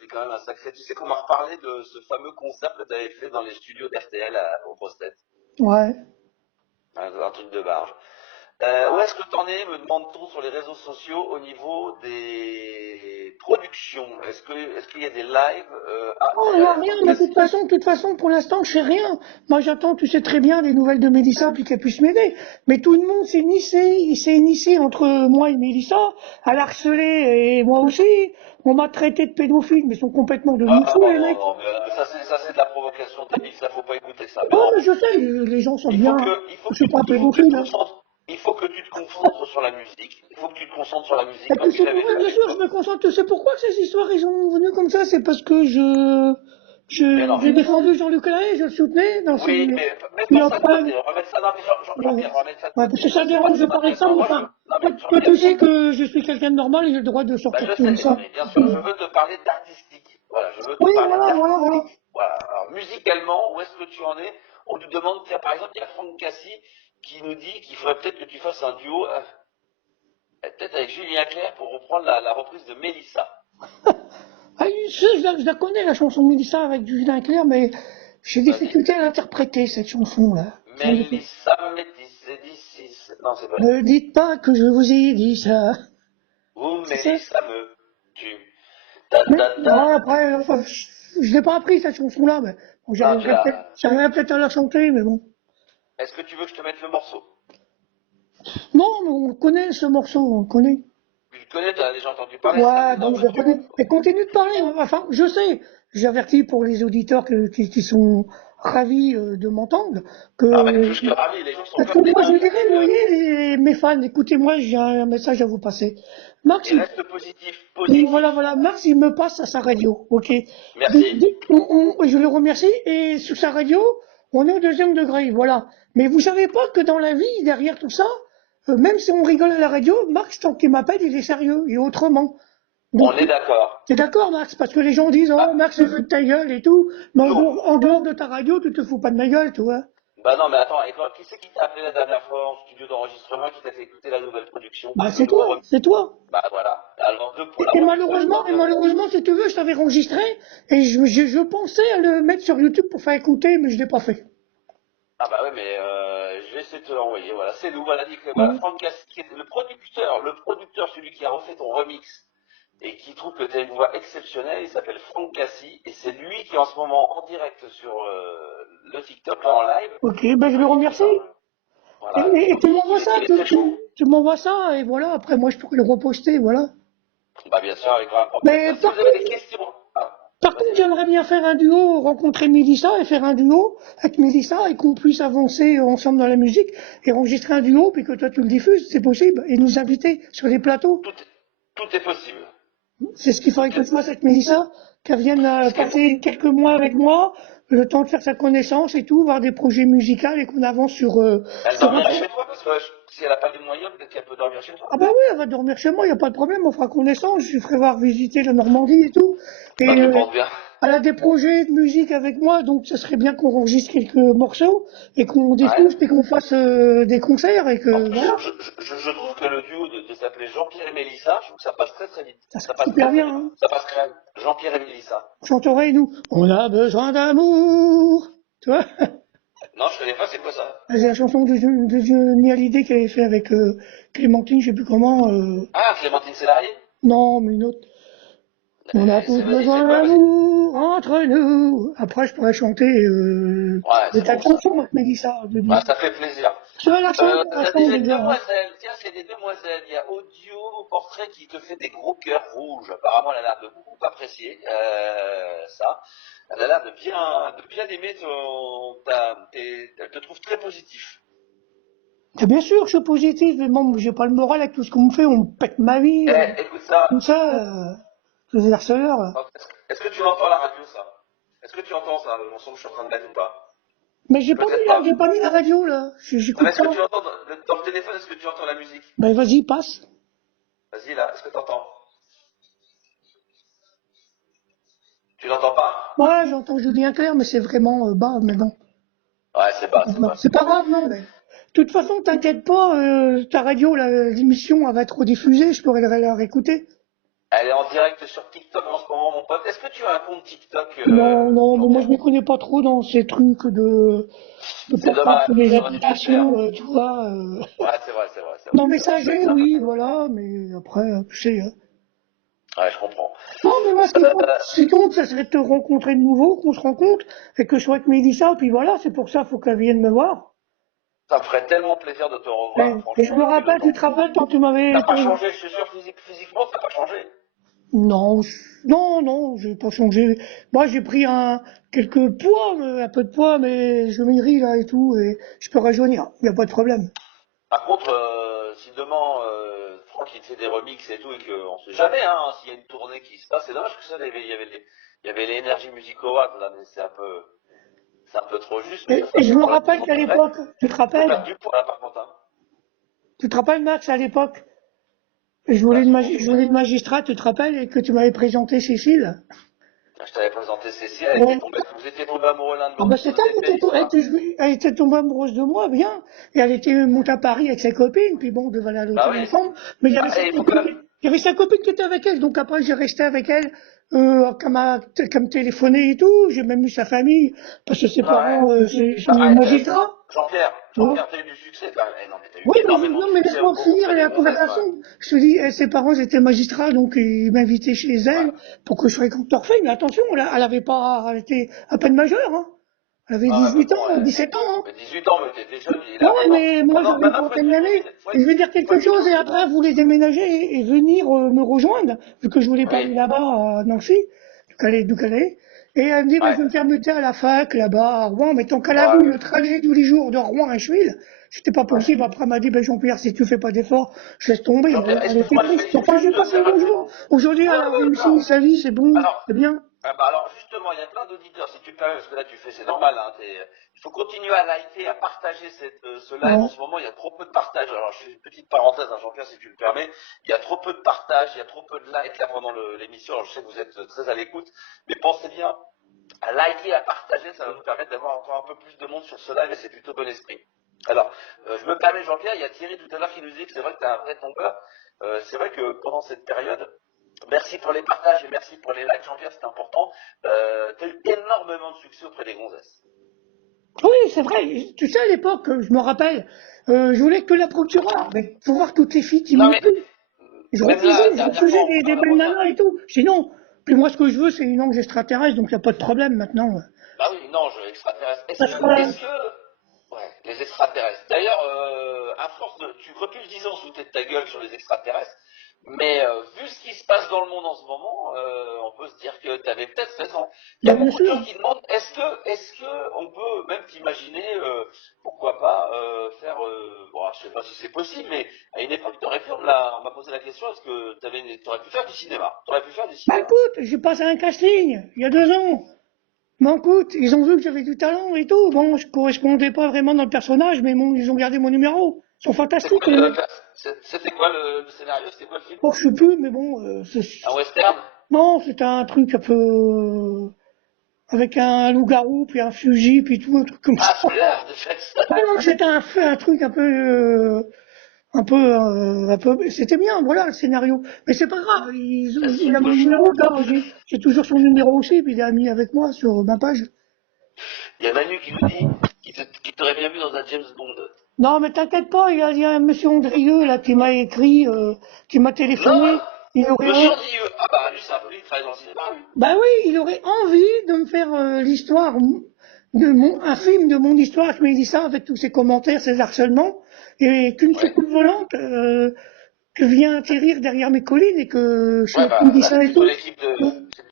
c'est quand même un sacré. Tu sais qu'on m'a reparlé de ce fameux concert que tu avais fait dans les studios d'RTL aux grosses têtes. Ouais. Un truc de barge. Où est-ce que t'en es, me demande-t-on sur les réseaux sociaux au niveau des productions? Est-ce qu'il y a des lives Oh, il n'y a RTL, rien, mais Francaise? de toute façon, pour l'instant, je sais rien. Moi, j'attends, tu sais très bien, des nouvelles de Mélissa, puis qu'elle puisse m'aider. Mais tout le monde s'est initié entre moi et Mélissa, à la harceler, et moi aussi. On m'a traité de pédophile, mais ils sont complètement devenus Ah fous, non, les non, mecs. non, mais ça c'est de la provocation, t'as dit que ça faut pas écouter ça. Mais Oh, non, mais je sais, les gens savent il bien, faut hein. que, il faut Je que suis tu, pas il faut que tu te pédophile, hein. concentres, il faut que tu te concentres sur la musique. Il faut que tu te concentres sur la musique Et comme tu tu sais l'avais pourquoi, fait à bien sûr, je l'époque. me concentre. Tu sais pourquoi ces histoires, ils sont venus comme ça? C'est parce que Mais non, j'ai défendu Jean-Luc Lahaye, je le soutenais dans ses, oui, mais mets puis pas ça de après, côté. On va mettre ça, non, mais ouais. Jean-Pierre, on va mettre ça de Ouais, parce côté. que ça C'est pas dérange de très parler de ça, intéressant. mais Moi, je enfin, veux, non, mais toi, tu Jean-Pierre, sais que je suis quelqu'un de normal et j'ai le droit de bah, sortir je comme sais, ça. mais bien sûr, je veux te parler d'artistique. Voilà, je veux te Oui, parler voilà, voilà, voilà. d'artistique. Voilà. Alors, musicalement, où est-ce que tu en es? On nous demande, tiens, par exemple, il y a Franck Cassi qui nous dit qu'il faudrait peut-être que tu fasses un duo, peut-être avec Julien Clerc pour reprendre la reprise de Mélissa. Ah, je la connais, la chanson de Mélissa avec du Julien Clerc, mais j'ai des Vas-y. difficultés à l'interpréter, cette chanson-là. Mélissa, métis, c'est d'ici. Non, c'est pas ça. Ne dites pas que je vous ai dit ça. Ou C'est ça? Mélissa me tue. Ta, Mais, ta, non, ta. après, enfin, je l'ai pas appris, cette chanson-là, mais bon, Non, tu l'as. j'arriverai peut-être à la chanter, mais bon. Est-ce que tu veux que je te mette le morceau? Non, mais on connaît ce morceau, on le connaît. Tu le connais, tu as déjà entendu parler, c'est un Ouais, donc énorme je tube. connais. Et continue de parler, hein. Enfin, je sais, j'avertis pour les auditeurs qui sont ravis de m'entendre, Ah bah je que, te ravis, les gens sont comme des moi je dingues. dirais, vous voyez, mes fans, écoutez-moi, j'ai un message à vous passer. Max, Et reste positif, oui, voilà, positif. voilà, Max, il me passe à sa radio, ok. Merci. Je le remercie, et sur sa radio, on est au deuxième degré, voilà. Mais vous savez pas que dans la vie, derrière tout ça, même si on rigole à la radio, Max, tant qu'il m'appelle, il est sérieux, et autrement. Donc, On est d'accord. t'es d'accord, Max? Parce que les gens disent, oh, Bah, Max, se fout de ta gueule et tout. Mais non. en dehors de ta radio, tu te fous pas de ma gueule, tu vois. Bah non, mais attends, et toi, qui c'est qui t'a appelé la dernière fois en studio d'enregistrement, qui t'a fait écouter la nouvelle production, Bah, le c'est nouveau toi, remix? c'est toi. Bah voilà. Alors, pour la production, je dois Et dire. malheureusement, si tu veux, je t'avais enregistré et je pensais à le mettre sur YouTube pour faire écouter, mais je l'ai pas fait. Ah bah ouais, mais je vais essayer de te l'envoyer. Voilà, c'est nous. Voilà, dit que voilà, Ouais. Franck Cassi, qui est le producteur, celui qui a refait ton remix et qui trouve que tu as une voix exceptionnelle, il s'appelle Franck Cassi et c'est lui qui est en ce moment en direct sur le TikTok en live Ok, ben je le et qui fait remercie. ça. Voilà, Et tu m'envoies ça, il est très chaud. tu m'envoies ça, et voilà, après moi je pourrais le reposter, voilà. Bah bien sûr, avec grand Mais plaisir. Si vous avez des questions, ah, par contre, vas-y. j'aimerais bien faire un duo, rencontrer Mélissa et faire un duo avec Mélissa et qu'on puisse avancer ensemble dans la musique et enregistrer un duo puis que toi tu le diffuses, c'est possible, et nous inviter sur des plateaux. Tout est possible. C'est ce qu'il faudrait Tout que est je fasse possible. avec Mélissa, qu'elle vienne Ce qui est passer quelques mois avec moi, le temps de faire sa connaissance et tout, voir des projets musicaux et qu'on avance Elle sur un... dormirait chez toi parce que si elle n'a pas les moyens, peut-être qu'elle peut dormir chez toi. Ah bah oui, elle va dormir chez moi, il n'y a pas de problème, on fera connaissance, je lui ferai voir visiter la Normandie et tout. Bah Et tu penses bien. elle a des projets de musique avec moi, donc ce serait bien qu'on enregistre quelques morceaux et qu'on Ouais. diffuse et qu'on fasse des concerts et En que plus, voilà, je trouve que le duo de s'appeler Jean-Pierre et Mélissa, je trouve que ça passe très très vite. ça Ça serait passe super très très bien, vite. hein. Ça passe crème. Jean-Pierre et Mélissa. Chanterait nous, on a besoin d'amour, tu vois. Non, je connais pas, c'est quoi ça? C'est la chanson de Johnny Hallyday qu'elle avait fait avec Clémentine, je sais plus comment. Ah, Clémentine Célarier? Non, mais une autre. On a tous C'est besoin quoi? d'amour entre nous. Après, je pourrais chanter Ouais, des c'est tas de beau ça. chansons avec Mélissa. Ouais, ça fait plaisir. Tu vas la T'as chanter des déjà. Hein. demoiselles, tiens, c'est des demoiselles. Il y a Audio Portrait qui te fait des gros cœurs rouges. Apparemment, elle a l'air de beaucoup apprécier ça. Elle a l'air de bien aimer elle te trouve très positif. Et bien sûr, je suis positif, mais bon, j'ai pas le moral avec tout ce qu'on me fait. On me pète ma vie, Écoute ça. tout ça. Les harceleurs. Là. Est-ce que tu entends la radio, ça? Est-ce que tu entends ça, le son que je suis en train de mettre ou pas? Mais Peut-être pas. j'ai pas mis la radio là. Non, mais J'écoute est-ce que pas. tu entends dans le téléphone, est-ce que tu entends la musique? Ben vas-y, passe. Vas-y, là, est-ce que tu entends? Tu l'entends pas? Ouais, j'entends Julien Clerc, mais c'est vraiment bas, mais bon. Ouais, c'est bas, c'est bas. C'est pas grave, non, mais. De toute façon, t'inquiète pas, ta radio, l'émission, elle va être rediffusée, je pourrai la réécouter. Elle est en direct sur TikTok en ce moment, mon pote. Est-ce que tu as un compte TikTok, Non, non, mais moi Jean-Pierre? je me connais pas trop dans ces trucs de C'est portable, dommage, des ça aurait pu le faire. applications, tu vois. Ouais, c'est vrai, c'est vrai, c'est vrai, Dans c'est vrai. Messager, oui, voilà, mais après, tu sais. Ouais, je comprends. Non, mais moi, ce qui compte, ça serait de te rencontrer de nouveau, qu'on se rencontre, et que je sois avec Mélissa, puis voilà, c'est pour ça, faut qu'elle vienne me voir. Ça me ferait tellement plaisir de te revoir, Et je franchement, me depuis rappelle, tu longtemps. te rappelles quand tu T'as m'avais... pas changé, je suis sûr, physiquement, t'as pas changé. Non, non, non, j'ai pas changé. Moi, j'ai pris quelques poids, un peu de poids, mais je maigris là et tout, et je peux rajeunir, il n'y a pas de problème. Par contre, si demain, Franck, il te fait des remixes et tout, et qu'on sait jamais, hein, s'il y a une tournée qui se passe, c'est dommage que ça, il y avait les Energy Music Awards, là, mais c'est un peu trop juste, mais ça Et serait je bien me pour la rappelle saison qu'à d'après. l'époque, tu te Faut perdre rappelles, du poids, là, par contre, hein. tu te rappelles, Max, à l'époque, Bah, surtout, je voulais le magistrat, tu te rappelles, et que tu m'avais présenté Cécile? je t'avais présenté Cécile, Ouais. vous étiez tombés amoureux l'un de Ah bah l'autre, c'est vous ça, avez une belle histoire. elle était tombée amoureuse de moi, bien. Et elle était montée à Paris avec sa copine, puis bon, on devait aller à Bah l'hôtel oui. ensemble. Mais Bah, il faut quand même. il y avait sa copine qui était avec elle, donc après j'ai resté avec elle, comme téléphoné et tout. J'ai même eu sa famille, parce que ses Ouais, ouais. parents, sont Bah, magistrats. Jean-Pierre, Tu vois. Jean-Pierre, t'as eu du succès quand même. Eh non, mais t'as eu Oui, mais, énormément de non, mais succès laisse-moi finir auprès des la gonzesses quand conversation. même. Je te dis, ses parents étaient magistrats, donc ils m'invitaient chez Ouais. elle pour que je fréquente leur fille. Mais attention, elle avait pas, elle était à peine majeure, hein. Elle avait Ouais, mais 18 bon, ans, 17 ans, hein. mais 18 ans, mais t'étais jeune, il Ouais, a maintenant. mais moi Maintenant, j'avais une maintenant, faut être trentaine plus d'années. lucide. Et je vais dire Faut quelque être plus chose et lucide. après elle voulait déménager et venir me rejoindre, vu que je voulais pas aller Oui. là-bas à Nancy, d'où qu'elle est. Et elle me dit, bah, je Ouais. vais me faire muter à la fac, là-bas, à Rouen, mais tant qu'elle a vu Ouais. le trajet tous les jours de Rouen à Cheville, c'était pas Ouais. possible. Après, elle m'a dit, ben, Jean-Pierre, si tu fais pas d'efforts, je laisse tomber. Jean-Pierre, Elle était excuse-moi, triste. je vais Enfin, je juste lui ai te passé le faire. bonjour. Aujourd'hui, Ouais, elle a ouais, réussi non. sa vie, c'est bon, Alors, c'est bien. alors justement, il y a plein d'auditeurs, si tu permets, parce que là tu fais, c'est normal, hein, il faut continuer à liker, à partager ce live. En Ouais. ce moment, il y a trop peu de partage. Alors, je fais une petite parenthèse, hein, Jean-Pierre, si tu le permets. Il y a trop peu de partage, il y a trop peu de likes là pendant l'émission. Alors, je sais que vous êtes très à l'écoute, mais pensez bien à liker, à partager, ça va nous permettre d'avoir encore un peu plus de monde sur ce live et c'est plutôt bon esprit. Alors, je me permets, Jean-Pierre, il y a Thierry tout à l'heure qui nous dit que c'est vrai que tu as un vrai tombeur. C'est vrai que pendant cette période, merci pour les partages et merci pour les likes, Jean-Pierre, c'est important. Tu as eu énormément de succès auprès des gonzesses. Oui, c'est vrai. Tu sais, à l'époque, je me rappelle, je voulais que la procureure, mais faut voir toutes les filles qui Non m'ont mais, pris. même là, Je refusais dernièrement, des on belles revient. nanas et tout. Sinon, puis moi, ce que je veux, c'est une ange extraterrestre, donc il n'y a pas de problème maintenant. Bah oui, non, je extraterrestre. Ça sera- Ouais, les extraterrestres. D'ailleurs, à force de, tu recules 10 ans sous de ta gueule sur les extraterrestres, mais vu ce qui se passe dans le monde en ce moment, on peut se dire que tu avais peut-être raison. Il y a Bah, bien beaucoup de sûr. gens qui demandent, est-ce que on peut même t'imaginer, pourquoi pas faire, bon, je sais pas si c'est possible, mais à une époque, on m'a posé la question, est-ce que t'aurais pu faire du cinéma? T'aurais pu faire du Bah, cinéma? écoute, j'ai passé un casting, il y a 2 ans. Bon, écoute, ils ont vu que j'avais du talent et tout. Bon, je correspondais pas vraiment dans le personnage, mais bon, ils ont gardé mon numéro. Ils sont C'est fantastiques, quoi les mecs. c'était quoi le scénario? C'était quoi le film? Bon, je sais plus, mais bon, Un western? non, c'était un truc un peu, avec un loup-garou, puis un fusil, puis tout, un truc comme Ah, ça. celui-là, de fait. Ouais, non, c'était un truc un peu, c'était bien, voilà, le scénario. Mais c'est pas grave, il a mon numéro, là, j'ai toujours son numéro aussi, puis il est mis avec moi sur ma page. Il y a Manu qui nous dit qu'il t'aurait bien vu dans un James Bond. Non, mais t'inquiète pas, il y a un monsieur Andrieux, là, qui m'a écrit, qui m'a Non, téléphoné. Il aurait, Monsieur Andrieux. Ah bah, lui, c'est un peu, il travaille dans le cinéma, lui. bah oui, il aurait envie de me faire l'histoire un film de mon histoire. Je me dis ça avec tous ces commentaires, ces harcèlements, et qu'une Ouais. soucoupe volante que vient atterrir derrière mes collines et que je Ouais, me dis bah, là, ça c'est et plutôt tout. l'équipe de,